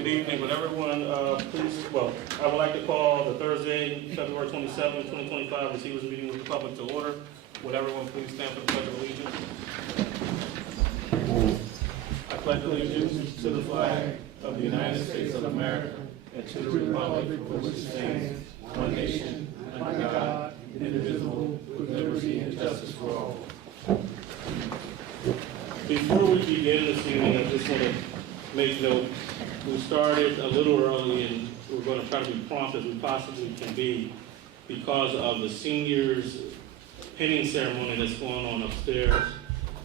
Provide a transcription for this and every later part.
Good evening, would everyone, please, well, I would like to call the Thursday, February 27, 2025, Receivers Meeting with the Public to order. Would everyone please stand for the Pledge of Allegiance? I pledge allegiance to the flag of the United States of America and to the republic for which it stands, one nation, under God, indivisible, with liberty and justice for all. Before we begin this evening, I just want to make note, we started a little early and we're going to try to be prompt as we possibly can be because of the seniors pinning ceremony that's going on upstairs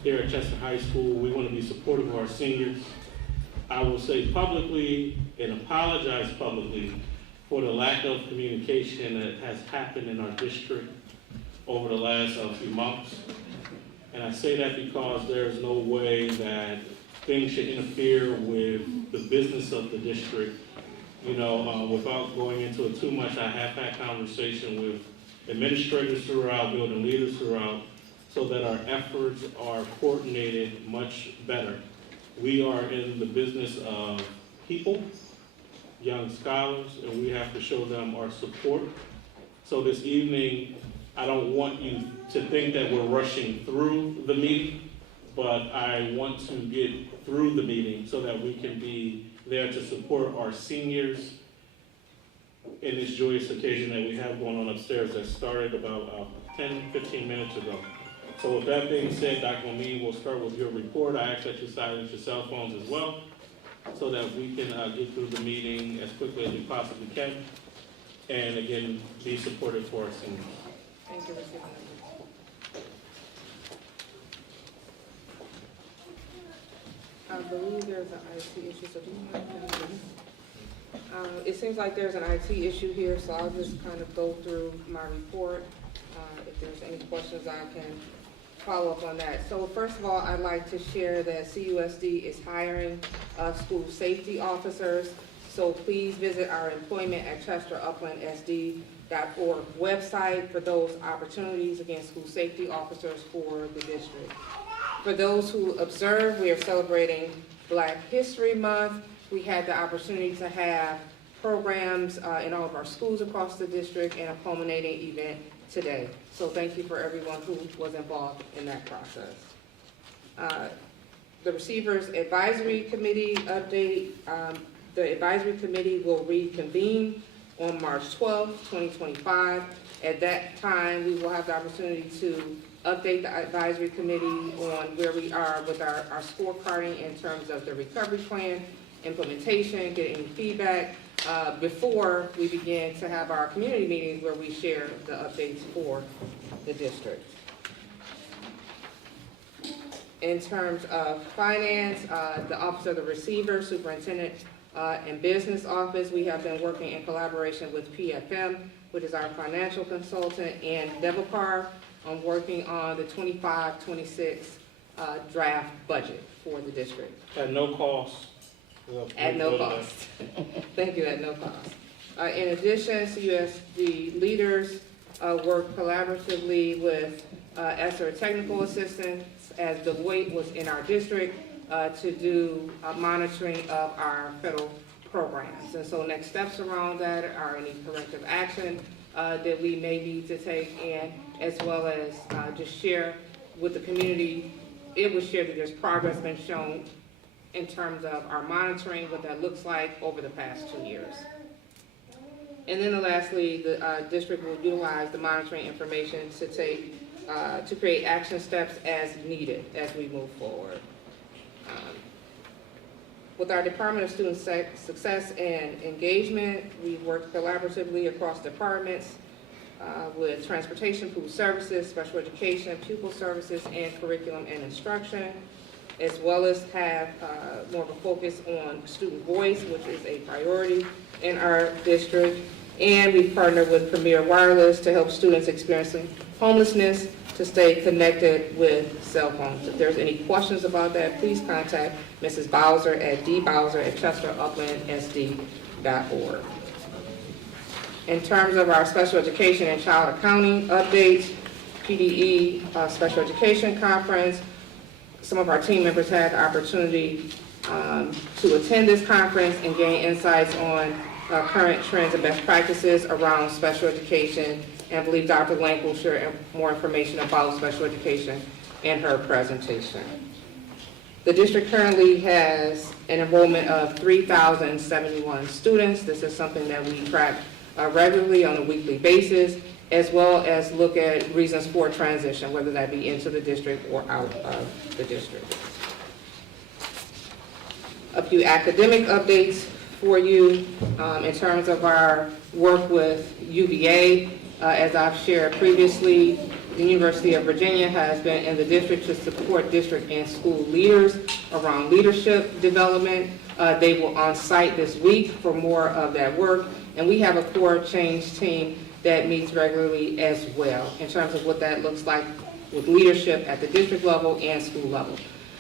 here at Chester High School. We want to be supportive of our seniors. I will say publicly and apologize publicly for the lack of communication that has happened in our district over the last few months. And I say that because there's no way that things should interfere with the business of the district. You know, without going into it too much, I have had conversation with administrators throughout, building leaders throughout, so that our efforts are coordinated much better. We are in the business of people, young scholars, and we have to show them our support. So this evening, I don't want you to think that we're rushing through the meeting, but I want to get through the meeting so that we can be there to support our seniors in this joyous occasion that we have going on upstairs that started about 10-15 minutes ago. So with that being said, Dr. Amin, we'll start with your report. I ask that you silence your cell phones as well so that we can get through the meeting as quickly as we possibly can. And again, be supportive for our seniors. Thank you, Mr. I believe there's an IT issue, so do you mind coming in? It seems like there's an IT issue here, so I'll just kind of go through my report. If there's any questions, I can follow up on that. So first of all, I'd like to share that CUSD is hiring school safety officers. So please visit our employment at ChesterUplandSD.org website for those opportunities, again, school safety officers for the district. For those who observe, we are celebrating Black History Month. We had the opportunity to have programs in all of our schools across the district and a culminating event today. So thank you for everyone who was involved in that process. The Receivers Advisory Committee update. The advisory committee will reconvene on March 12th, 2025. At that time, we will have the opportunity to update the advisory committee on where we are with our scorecarding in terms of the recovery plan, implementation, get any feedback, before we begin to have our community meetings where we share the updates for the district. In terms of finance, the Office of the Receiver, Superintendent and Business Office, we have been working in collaboration with PFM, which is our financial consultant, and Devapar on working on the 25-26 draft budget for the district. At no cost. At no cost. Thank you, at no cost. In addition, CUSD leaders work collaboratively with ESSER technical assistants as Deloitte was in our district to do monitoring of our federal programs. And so next steps around that are any corrective action that we may need to take, and as well as just share with the community. It was shared that there's progress been shown in terms of our monitoring, what that looks like over the past 2 years. And then lastly, the district will utilize the monitoring information to to create action steps as needed as we move forward. With our Department of Student Success and Engagement, we work collaboratively across departments with transportation, food services, special education, pupil services, and curriculum and instruction, as well as have more of a focus on student voice, which is a priority in our district. And we partner with Premier Wireless to help students experiencing homelessness to stay connected with cell phones. If there's any questions about that, please contact Mrs. Bowser at dbowser@ChesterUplandSD.org. In terms of our special education and child accounting updates, PDE Special Education Conference, some of our team members had the opportunity to attend this conference and gain insights on current trends and best practices around special education, and I believe Dr. Blank will share more information about special education in her presentation. The district currently has an enrollment of 3,071 students. This is something that we track regularly on a weekly basis, as well as look at reasons for transition, whether that be into the district or out of the district. A few academic updates for you in terms of our work with UVA. As I've shared previously, the University of Virginia has been in the district to support district and school leaders around leadership development. They will on site this week for more of that work, and we have a core change team that meets regularly as well in terms of what that looks like with leadership at the district level and school level.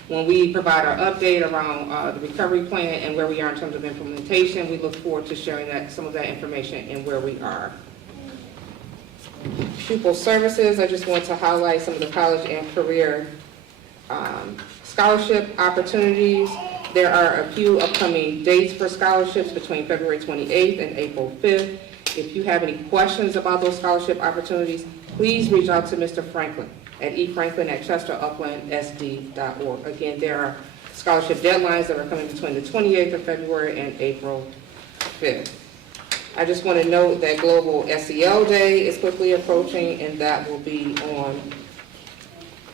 When we provide our update around the recovery plan and where we are in terms of implementation, we look forward to sharing some of that information and where we are. Pupil services, I just want to highlight some of the college and career scholarship opportunities. There are a few upcoming dates for scholarships between February 28th and April 5th. If you have any questions about those scholarship opportunities, please reach out to Mr. Franklin at efranklin@chesteruplandsd.org. Again, there are scholarship deadlines that are coming between the 28th of February and April 5th. I just want to note that Global SEL Day is quickly approaching, and that will be on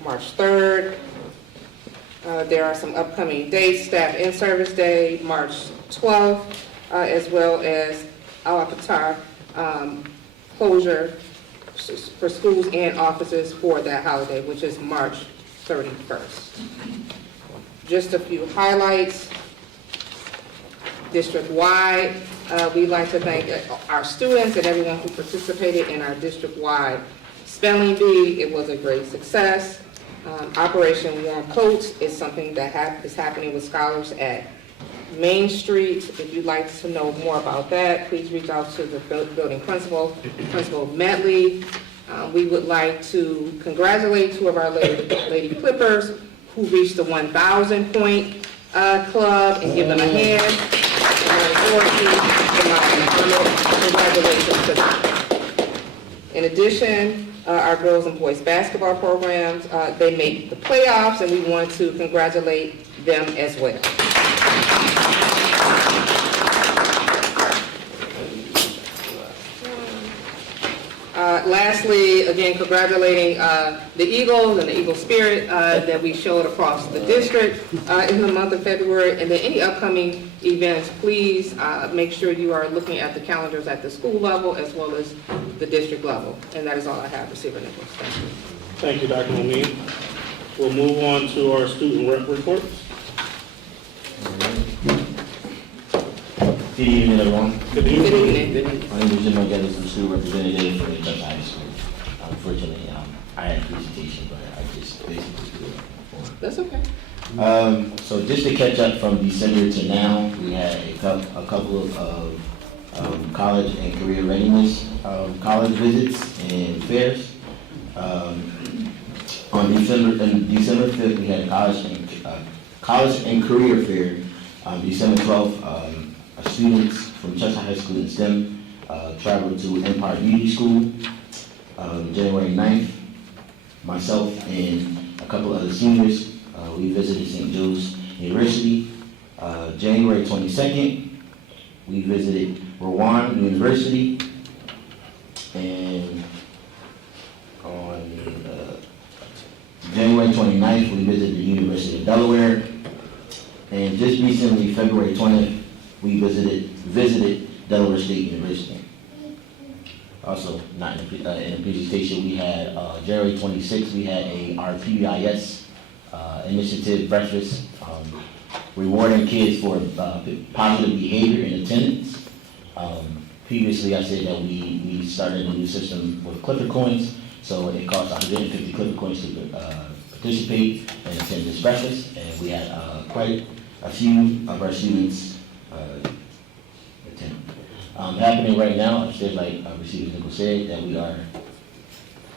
March 3rd. There are some upcoming dates: Staff In-Service Day, March 12th, as well as Al-Qatar closure for schools and offices for that holiday, which is March 31st. Just a few highlights. District-wide, we'd like to thank our students and everyone who participated in our district-wide spelling bee. It was a great success. Operation Warm Coats is something that is happening with scholars at Main Street. If you'd like to know more about that, please reach out to the building principal, Principal Medley. We would like to congratulate two of our Lady Clippers who reached the 1,000 point club, and give them a hand. Congratulations to them. In addition, our girls and boys basketball programs, they made the playoffs, and we want to congratulate them as well. Lastly, again, congratulating the Eagles and the Eagle spirit that we showed across the district in the month of February. And then any upcoming events, please make sure you are looking at the calendars at the school level as well as the district level. And that is all I have, Receiver Nichols. Thank you. Thank you, Dr. Momin. We'll move on to our student rep reports. Good evening, everyone. Good Good evening. evening. My name is Jim Gettis, I'm student representative for Chester High School. Unfortunately, I had a presentation, but I just basically do it. That's okay. So just to catch up from December to now, we had a couple of college and career readiness college visits and fairs. On December 5th, we had a college and career fair. December 12th, students from Chester High School in STEM traveled to Empire Beauty School. January 9th, myself and a couple other seniors, we visited St. Joe's University. January 22nd, we visited Rowan University. And on January 29th, we visited the University of Delaware. And just recently, February 20th, we visited Delaware State University. Also, not in a presentation, we had January 26th, we had our PBIS initiative breakfast, rewarding kids for positive behavior and attendance. Previously, I said that we started a new system with Clipper coins, so it cost 150 Clipper coins to participate and attend this breakfast, and we had quite a few of our students attend. Happening right now, upstairs, like Receiver Nichols said, that we are,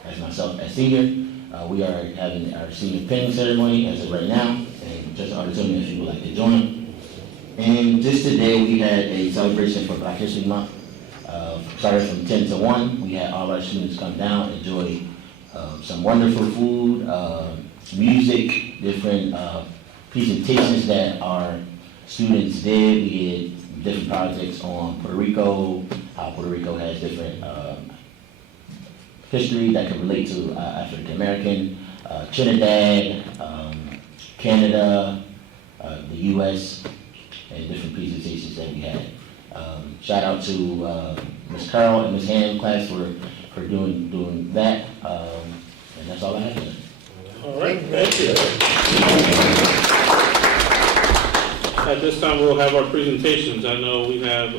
as myself as senior, We are having our senior pinning ceremony as of right now, and just auditorium if you would like to join. And just today, we had a celebration for Black History Month. Started from 10 to 1. We had all our students come down, enjoy some wonderful food, music, different presentations that our students did. We did different projects on Puerto Rico, how Puerto Rico has different history that can relate to African American, Trinidad, Canada, the U.S., and different presentations that we had. Shout out to Ms. Carl and Ms. Ham class for doing that, and that's all I have today. All right, thank you. At this time, we'll have our presentations. I know we have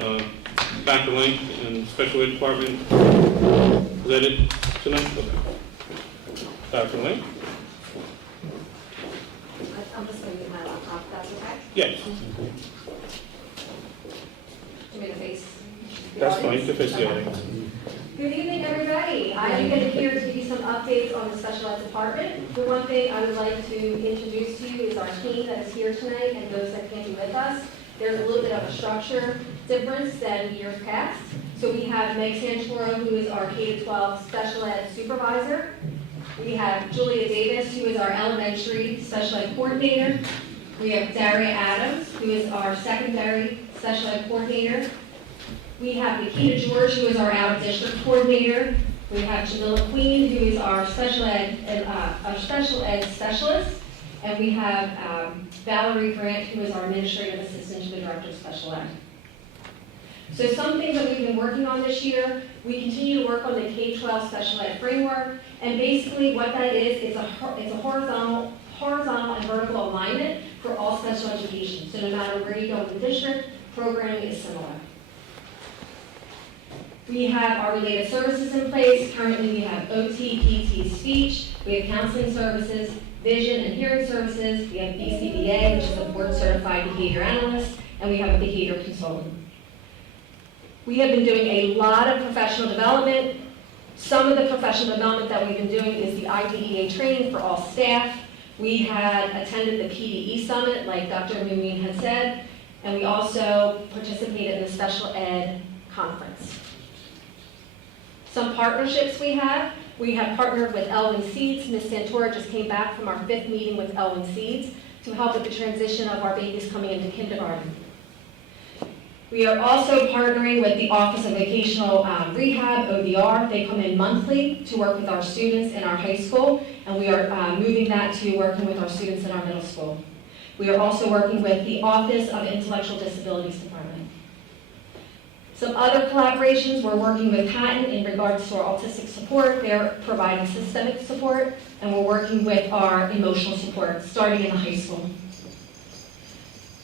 Dr. Link and Special Ed Department. Is that it tonight? Okay. Dr. Link? I'm just going to get my laptop, if that's okay? Yes, I'm going to face the that's fine. audience. You can face the Okay. audience. Good evening, everybody. I am going to here to give you some updates on the special ed department. The one thing I would like to introduce to you is our team that is here tonight and those that can't be with us. There's a little bit of a structure difference than years past. So we have Meg Santoro, who is our K-12 special ed supervisor. We have Julia Davis, who is our elementary special ed coordinator. We have Daria Adams, who is our secondary special ed coordinator. We have Nikita George, who is our out-of-district coordinator. We have Jamila Queen, who is our special ed specialist. And we have Valerie Grant, who is our administrative assistant to the director of special ed. So some things that we've been working on this year, we continue to work on the K-12 special ed framework. And basically what that is, it's a horizontal and vertical alignment for all special education. So no matter where you go in the district, programming is similar. We have our related services in place. Currently, we have OT, PT, speech. We have counseling services, vision and hearing services. We have BCBA, which is a board certified behavior analyst, and we have a behavior consultant. We have been doing a lot of professional development. Some of the professional development that we've been doing is the IDEA training for all staff. We had attended the PDE summit, like Dr. Mumeen had said, and we also participated in the special ed conference. Some partnerships we have partnered with Elwyn Seeds. Ms. Santora just came back from our 5th meeting with Elwyn Seeds to help with the transition of our babies coming into kindergarten. We are also partnering with the Office of Vocational Rehab, OVR. They come in monthly to work with our students in our high school, and we are moving that to working with our students in our middle school. We are also working with the Office of Intellectual Disabilities Department. Some other collaborations, we're working with Patton in regards to our autistic support. They're providing systemic support, and we're working with our emotional support, starting in the high school.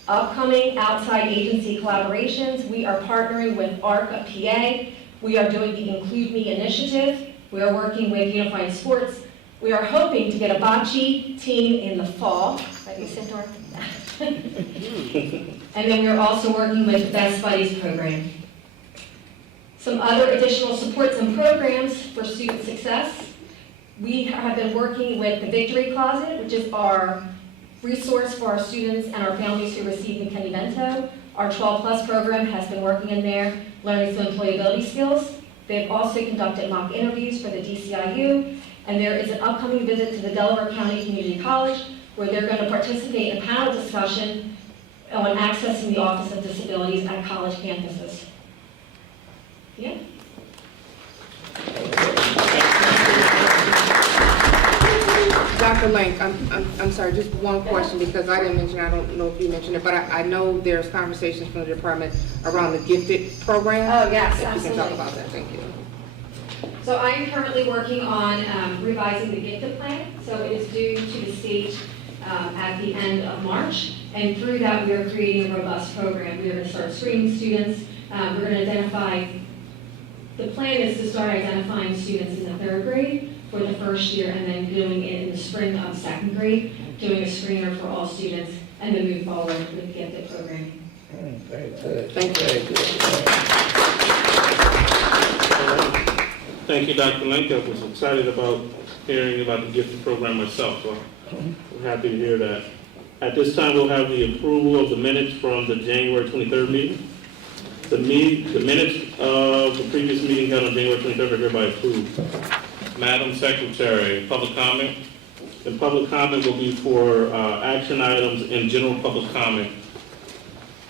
Upcoming outside agency collaborations, we are partnering with ARC of PA. We are doing the Include Me initiative. We are working with Unified Sports. We are hoping to get a bocce team in the fall. Right, you said, Dora? And then we are also working with the Best Buddies program. Some other additional supports and programs for student success. We have been working with the Victory Closet, which is our resource for our students and our families who receive the Kenny Bento. Our 12+ program has been working in there, learning some employability skills. They've also conducted mock interviews for the DCIU, and there is an upcoming visit to the Delaware County Community College where they're going to participate in a panel discussion on accessing the Office of Disabilities at college campuses. Yeah. Dr. Link, I'm sorry, just one question, because I didn't mention, I don't know if you mentioned it, but I know there's conversations from the department around the gifted program. Oh, yes, If you can absolutely. talk about that, thank you. So I am currently working on revising the gifted plan. So it is due to the state at the end of March. And through that, we are creating a robust program. We are going to start screening students. We're going to identify, the plan is to start identifying students in the 3rd grade for the first year, and then doing it in the spring of 2nd grade, doing a screener for all students, and then move forward with the gifted program. Very good. Thank you. Very good. Thank you, Dr. Link. I was excited about hearing about the gifted program myself, so I'm happy to hear that. At this time, we'll have the approval of the minutes from the January 23rd meeting. The minutes of the previous meeting held on January 23rd are hereby approved. Madam Secretary, public comment. The public comment will be for action items and general public comment.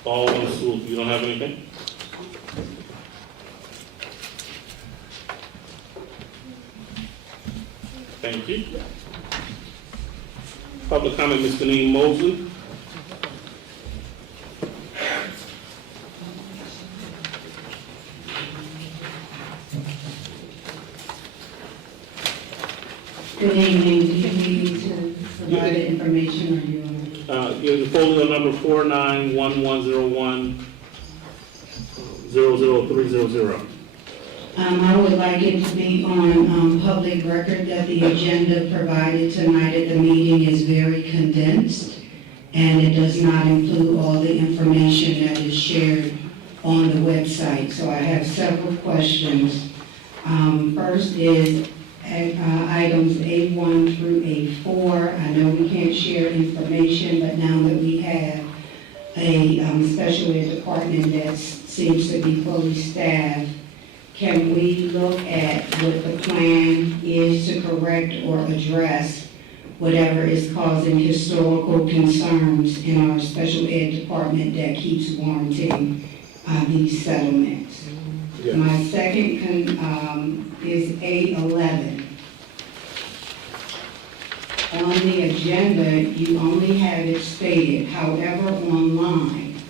All on the school. You don't have anything? Thank you. Public comment, Ms. Deneen Mosley. Good evening. Do you need me to provide the information or you? You have the folder number 491101-00300. I would like it to be on public record that the agenda provided tonight at the meeting is very condensed, and it does not include all the information that is shared on the website. So I have several questions. First is items A1 through A4. I know we can't share information, but now that we have a special ed department that seems to be fully staffed, can we look at what the plan is to correct or address whatever is causing historical concerns in our special ed department that keeps warranting these settlements? Yes. My second is A11. On the agenda, you only have it stated, however, online,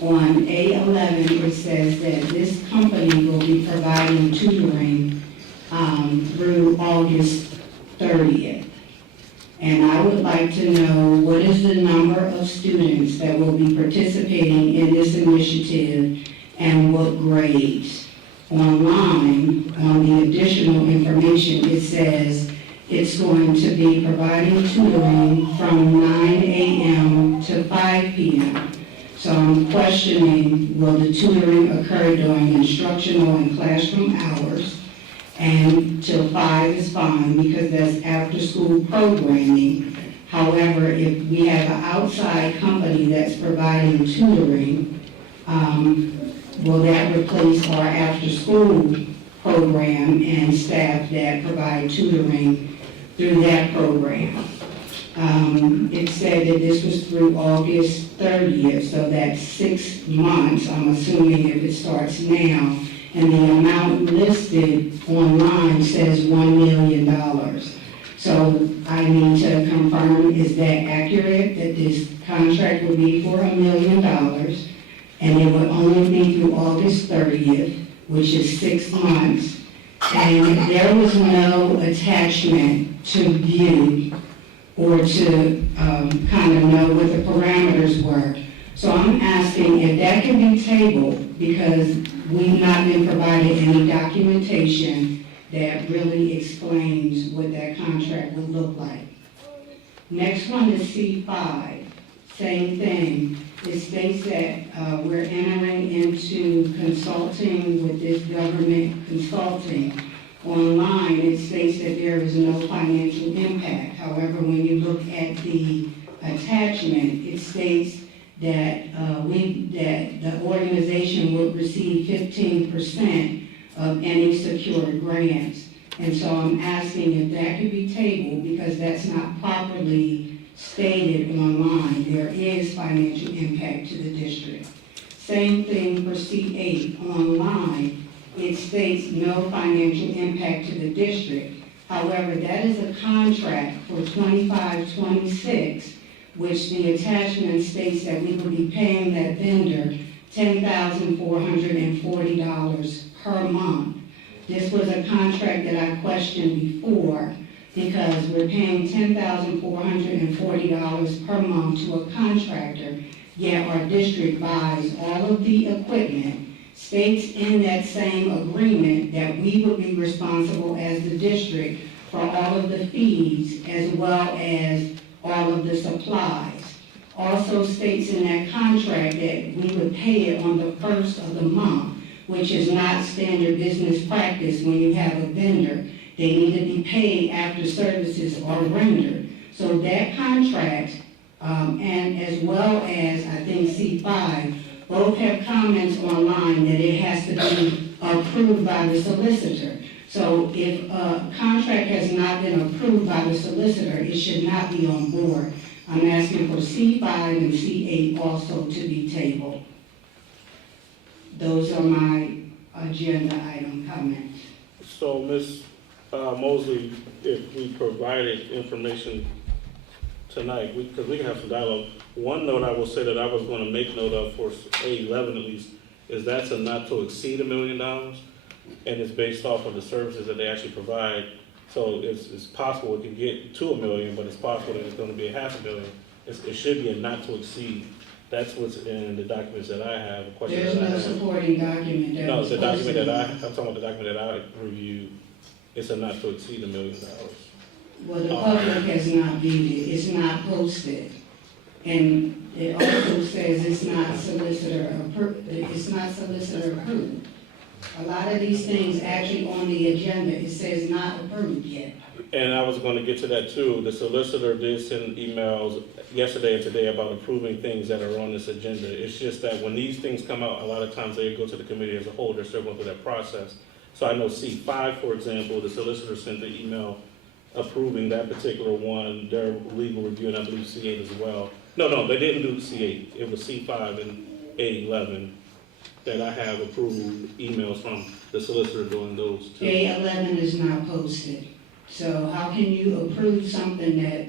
on A11, it says that this company will be providing tutoring through August 30th. And I would like to know what is the number of students that will be participating in this initiative and what grades. Online, on the additional information, it says it's going to be providing tutoring from 9 a.m. to 5 p.m. So I'm questioning, will the tutoring occur during instructional and classroom hours? And till 5 is fine because that's after-school programming. However, if we have an outside company that's providing tutoring, will that replace our after-school program and staff that provide tutoring through that program? It said that this was through August 30th, so that's 6 months, I'm assuming if it starts now. And the amount listed online says $1 million. So I need to confirm, is that accurate, that this contract would be for $1 million? And it would only be through August 30th, which is 6 months. And there was no attachment to view or to kind of know what the parameters were. So I'm asking if that can be tabled because we've not been provided any documentation that really explains what that contract would look like. Next one is C5, same thing. It states that we're entering into consulting with this government consulting. Online, it states that there is no financial impact. However, when you look at the attachment, it states that that the organization would receive 15% of any secured grants. And so I'm asking if that could be tabled because that's not properly stated online. There is financial impact to the district. Same thing for C8 online. It states no financial impact to the district. However, that is a contract for 25-26, which the attachment states that we will be paying that vendor $10,440 per month. This was a contract that I questioned before because we're paying $10,440 per month to a contractor, yet our district buys all of the equipment, states in that same agreement that we would be responsible as the district for all of the fees as well as all of the supplies. Also states in that contract that we would pay it on the first of the month, which is not standard business practice when you have a vendor. They need to be paid after services are rendered. So that contract, and as well as, I think, C5, both have comments online that it has to be approved by the solicitor. So if a contract has not been approved by the solicitor, it should not be on board. I'm asking for C5 and C8 also to be tabled. Those are my agenda item comments. So, Ms. Mosley, if we provided information tonight, because we can have some dialogue. One note I will say that I was going to make note of for A11 at least, is that's a not to exceed $1 million, and it's based off of the services that they actually provide. So it's possible it can get to $1 million, but it's possible that it's going to be $500,000. It should be a not to exceed. That's what's in the documents that I have. A question There's that I no have. supporting document that No, was the document posted. I'm talking about the document that I reviewed, it's a not to exceed $1 million. Well, the public has not viewed it, it's not posted. And it also says it's not solicitor approved. A lot of these things actually on the agenda, it says not approved yet. And I was gonna get to that too. The solicitor did send emails yesterday and today about approving things that are on this agenda. It's just that when these things come out, a lot of times they go to the committee as a whole, they're still going through that process. So I know C5, for example, the solicitor sent the email approving that particular one, their legal review, and I believe C8 as well. No, they didn't do C8. It was C5 and A11 that I have approved emails from the solicitor doing those two. A11 is not posted. So how can you approve something that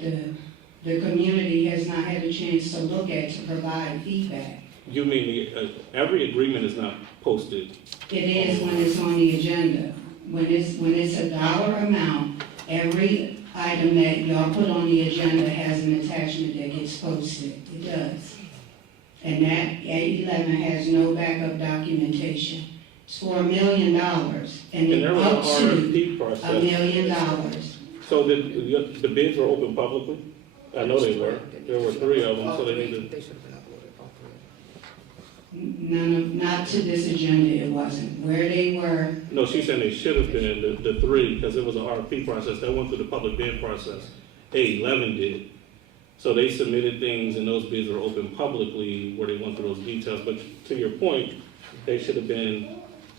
the community has not had a chance to look at to provide feedback? You mean every agreement is not posted? It is when it's on the agenda. When it's a dollar amount, every item that y'all put on the agenda has an attachment that gets posted. It does. And that A11 has no backup documentation. It's for $1 million, and And there was up an to RFP $1 process. million. So the bids were open publicly? I know they were. There were 3 of them, so they needed. They should have been uploaded, all 3 of them. None of, not to this agenda, it wasn't. Where they were, No, she's saying they should have been, the 3, because it was an RFP process. That went through the public bid process. A11 did. So they submitted things and those bids were open publicly where they went through those details. But to your point, they should have been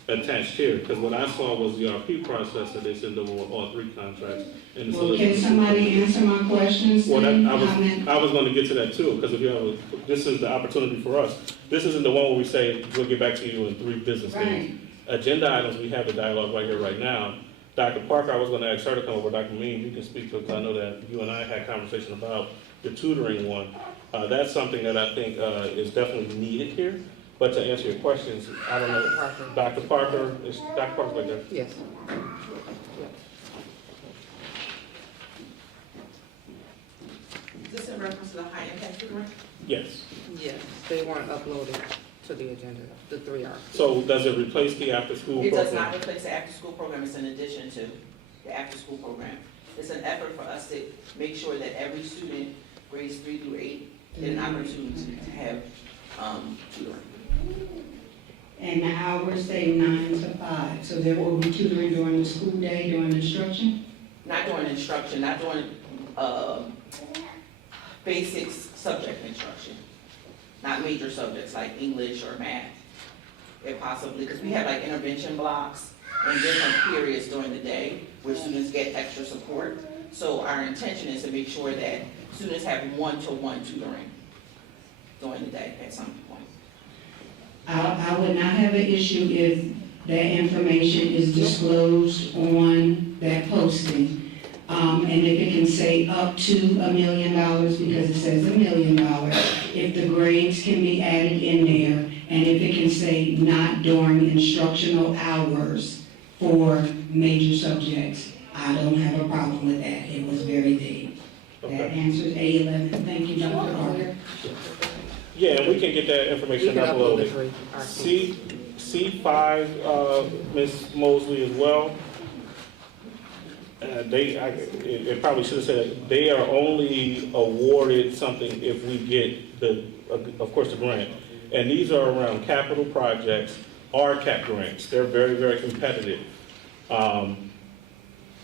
attached here, because what I saw was the RFP process that they sent over with all 3 contracts. And so well, can somebody answer my questions? Well, then? I Comment? was gonna get to that too, because if you have, this is the opportunity for us. This isn't the one where we say, we'll get back to you in 3 business days. Right. Agenda items, we have the dialogue right here, right now. Dr. Parker, I was gonna ask her to come over. Dr. Means, you can speak to it, because I know that you and I had conversation about the tutoring one. That's something that I think is definitely needed here. But to answer your questions, I don't know, Dr. Parker, is Dr. Parker's right there? Yes. Is this in reference to the high impact tutoring? Yes. Yes, they weren't uploaded to the agenda, the 3 are. So does it replace the after-school It program? does not replace the after-school program, it's in addition to the after-school program. It's an effort for us to make sure that every student, grades 3 through 8, get an opportunity to have tutoring. And the hours say 9 to 5, so there will be tutoring during the school day, during instruction? Not doing instruction, not doing basics subject instruction, not major subjects like English or math, if possibly, because we have like intervention blocks and different periods during the day where students get extra support. So our intention is to make sure that students have one-to-one tutoring during the day at some point. I would not have an issue if that information is disclosed on that posting. And if it can say up to $1 million, because it says $1 million, if the grades can be added in there, and if it can say not during instructional hours for major subjects, I don't have a problem with that. It was very vague. That Okay. answers A11. Thank you, Dr. Carter. Yeah, and we can get that We information can upload the uploaded. 3 C5, Ms. Mosley as well. It probably should have said that they are only awarded something if we get of course, the grant. And these are around capital projects, RCAP grants. They're very, very competitive.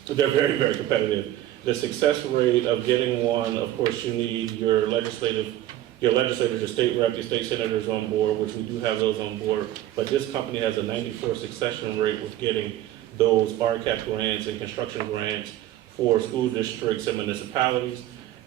They're very, very competitive. The success rate of getting one, of course, you need your legislators, your state rep, your state senators on board, which we do have those on board. But this company has a 94 succession rate with getting those RCAP grants and construction grants for school districts and municipalities.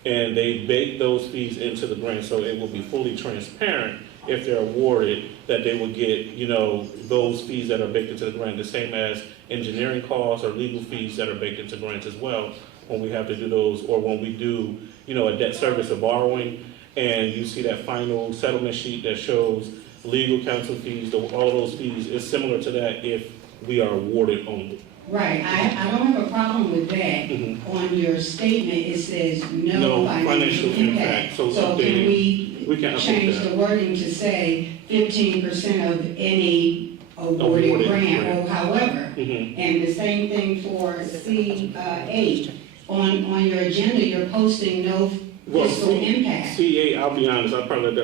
And they bake those fees into the grant, so it will be fully transparent if they're awarded, that they will get, you know, those fees that are baked into the grant, the same as engineering costs or legal fees that are baked into grants as well, when we have to do those, or when we do, you know, a debt service or borrowing, and you see that final settlement sheet that shows legal counsel fees, all those fees, is similar to that if we are awarded only. Right, I don't have a problem with that. Mhm. On your statement, it says No no financial financial impact. impact. So So can we We can update change that. the wording to say 15% of any awarded Awarded grant grant. or however? Mhm. And the same thing for C8. On your agenda, you're posting no Well, fiscal impact. C8, I'll be honest, I probably,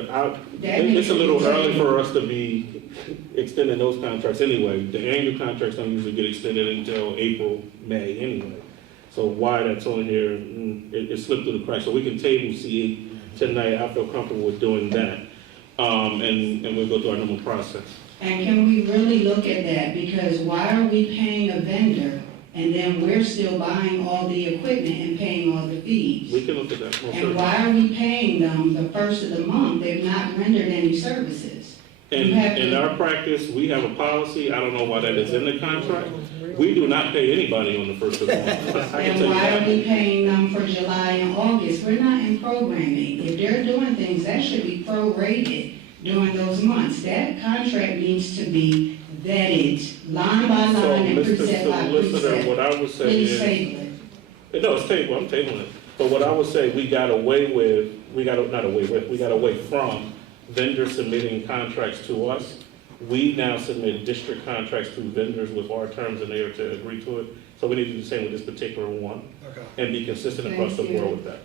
it's a little early for us to be extending those contracts anyway. The annual contracts don't usually get extended until April, May anyway. So why that's on here, it slipped through the cracks. So we can table C8 tonight. I feel comfortable with doing that. And we'll go through our normal process. And can we really look at that? Because why are we paying a vendor and then we're still buying all the equipment and paying all the fees? We can look at that more And certainly. why are we paying them the first of the month? They've not rendered any services. And You have in to- our practice, we have a policy, I don't know why that is in the contract. We do not pay anybody on the first of the month. I can And tell you why are that. we paying them for July and August? We're not in programming. If they're doing things, that should be prorated during those months. That contract needs to be vetted line by So, line and Mr. precept by Solicitor, precept. what I would say Please is, table it. no, it's table, I'm tabling it. But what I would say, we got away from vendors submitting contracts to us. We now submit district contracts to vendors with our terms and they are to agree to it. So we need to do the same with this particular one and be consistent across the Thank you. board with that.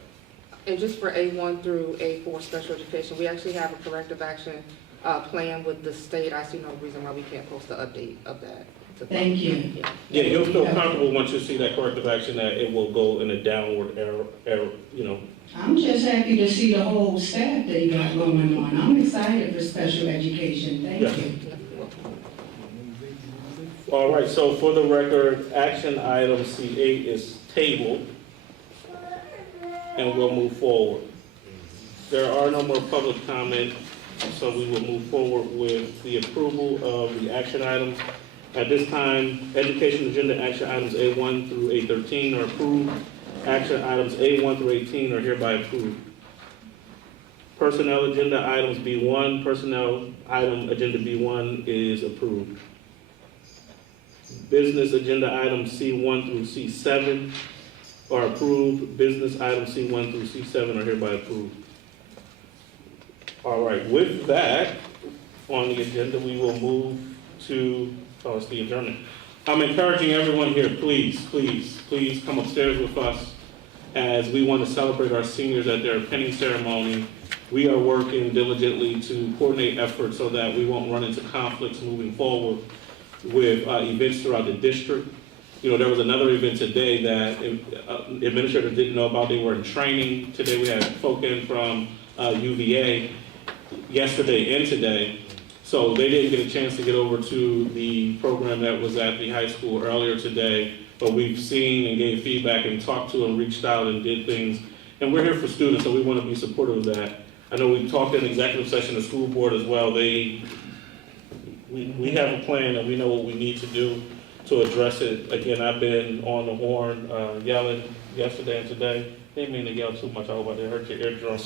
And just for A1 through A4 special education, we actually have a corrective action plan with the state. I see no reason why we can't post the update of that. Thank you. Yeah. Yeah, you'll feel comfortable once you see that corrective action that it will go in a downward arrow, you know. I'm just happy to see the whole staff that you got going on. I'm excited for special education. Thank Yes. you. All right, so for the record, action item C8 is tabled, and we'll move forward. There are no more public comment, so we will move forward with the approval of the action items. At this time, education agenda action items A1 through A13 are approved. Action items A1 through 18 are hereby approved. Personnel agenda items B1, personnel item agenda B1 is approved. Business agenda items C1 through C7 are approved. Business items C1 through C7 are hereby approved. All right, with that on the agenda, we will move to, it's the adjournment. I'm encouraging everyone here, please, please, please come upstairs with us as we want to celebrate our seniors at their pinning ceremony. We are working diligently to coordinate efforts so that we won't run into conflicts moving forward with events throughout the district. You know, there was another event today that administrators didn't know about. They were in training. Today we had folk in from UVA yesterday and today. So they didn't get a chance to get over to the program that was at the high school earlier today. But we've seen and gave feedback and talked to and reached out and did things. And we're here for students, so we want to be supportive of that. I know we talked in executive session, the school board as well. We have a plan and we know what we need to do to address it. Again, I've been on the horn yelling yesterday and today. Didn't mean to yell too much. I hope I didn't hurt your eardrum.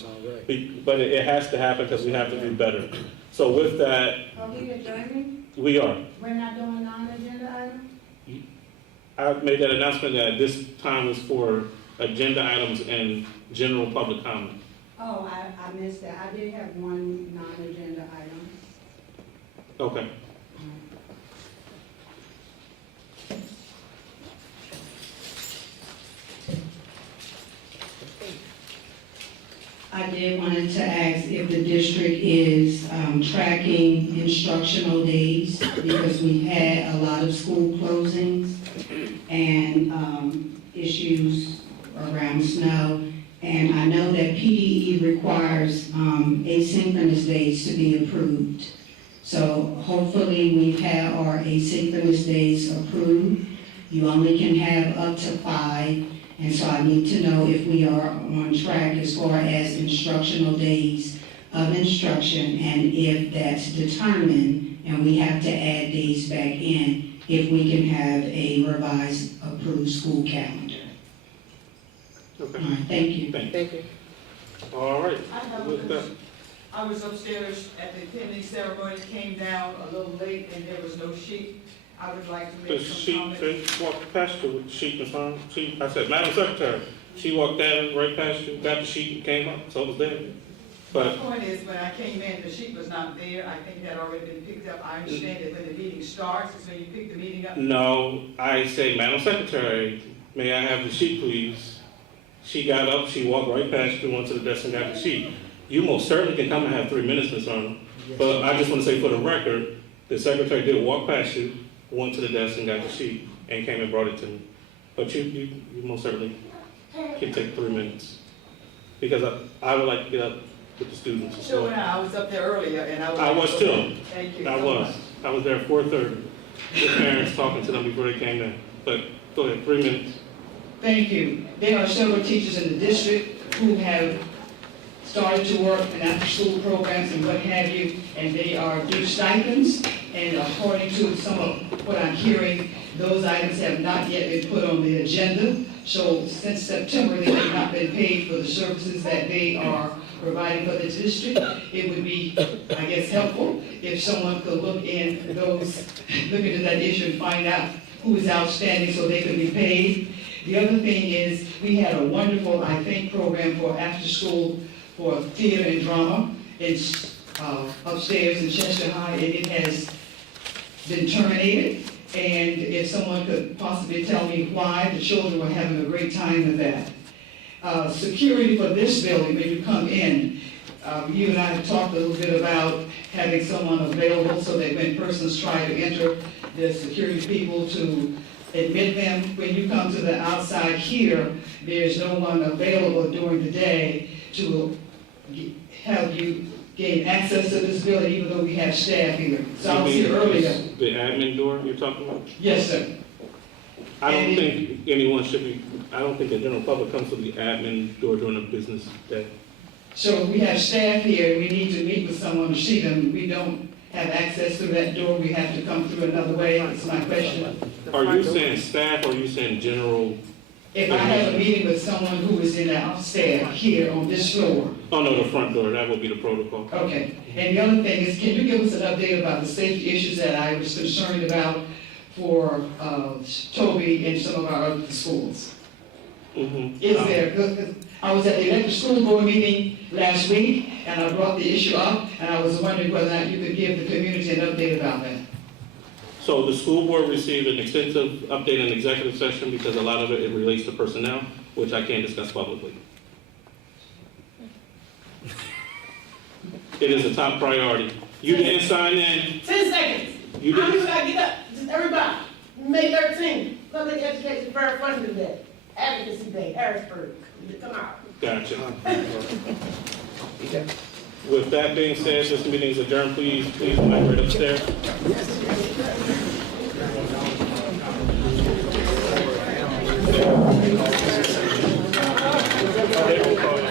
But it has to happen because we have to do better. So with that, Are we adjourning? we are. We're not doing non-agenda items? I made that announcement that this time is for agenda items and general public comment. Oh, I missed that. I did have one non-agenda item. Okay. I did wanted to ask if if the district is tracking instructional days, because we've had a lot of school closings and issues around snow. And I know that PDE requires asynchronous days to be approved. So hopefully we've had our asynchronous days approved. You only can have up to 5. And so I need to know if we are on track as far as instructional days of instruction, and if that's determined and we have to add days back in, if we can have a revised approved school calendar. Okay, All right, thank you. Thank you. all right. I have With that, I was upstairs at the pending ceremony, came down a little late, and there was no sheet. I would like to the make some sheet, comments. they walked past you with the sheet in front. I said, Madam Secretary, she walked down right past you, got the sheet and came up, so it was there. But My point is, when I came in, the sheet was not there. I think it had already been picked up. I understand that when the meeting starts, is when you pick the meeting up. no, I say, Madam Secretary, may I have the sheet, please? She got up, she walked right past you, went to the desk and got the sheet. You most certainly can come and have 3 minutes, Ms. Arnold. But I just want to say for the record, the secretary did walk past you, went to the desk and got the sheet, and came and brought it to me. But you most certainly can take 3 minutes. Because I would like to get up with the students as Sure, well. I was up there earlier, and I was. I was too. Thank you. I was there at 4:30, with parents talking to them before they came in. But go ahead, 3 minutes. Thank you. There are several teachers in the district who have started to work in after-school programs and what have you, and they are due stipends, and according to some of what I'm hearing, those items have not yet been put on the agenda. So since September, they have not been paid for the services that they are providing for the district. It would be, I guess, helpful if someone could look into that issue and find out who is outstanding so they could be paid. The other thing is, we had a wonderful, I think, program for after-school for theater and drama. It's upstairs in Chester High, and it has been terminated. And if someone could possibly tell me why, the children were having a great time with that. Security for this building, when you come in, you and I have talked a little bit about having someone available so that when persons try to enter, there's security people to admit them. When you come to the outside here, there's no one available during the day to have you gain access to this building, even though we have staff here. So I was here earlier. The admin door you're talking about? Yes, sir. I don't think anyone should be, I don't think the general public comes to the admin door during a business day. So we have staff here, we need to meet with someone to see them. We don't have access through that door, we have to come through another way. That's my question. Are you saying staff or are you saying general? If I have a meeting with someone who is in the staff here on this floor, Oh, no, the front door, that would be the protocol. okay. And the other thing is, can you give us an update about the safety issues that I was concerned about for Toby and some of our other schools? Mm-hmm. Is there, I was at the electric school board meeting last week, and I brought the issue up, and I was wondering whether or not you could give the community an update about that. So the school board received an extensive update in executive session because a lot of it relates to personnel, which I can't discuss publicly. It is a top priority. You didn't sign in, 10 seconds. you How many didn't, should I get up? Just everybody. May 13th, Public Education Fair Funding Day, Advocacy Day, Harrisburg. Come out. gotcha. With that being said, this meeting is adjourned. Please migrate upstairs. They will call you.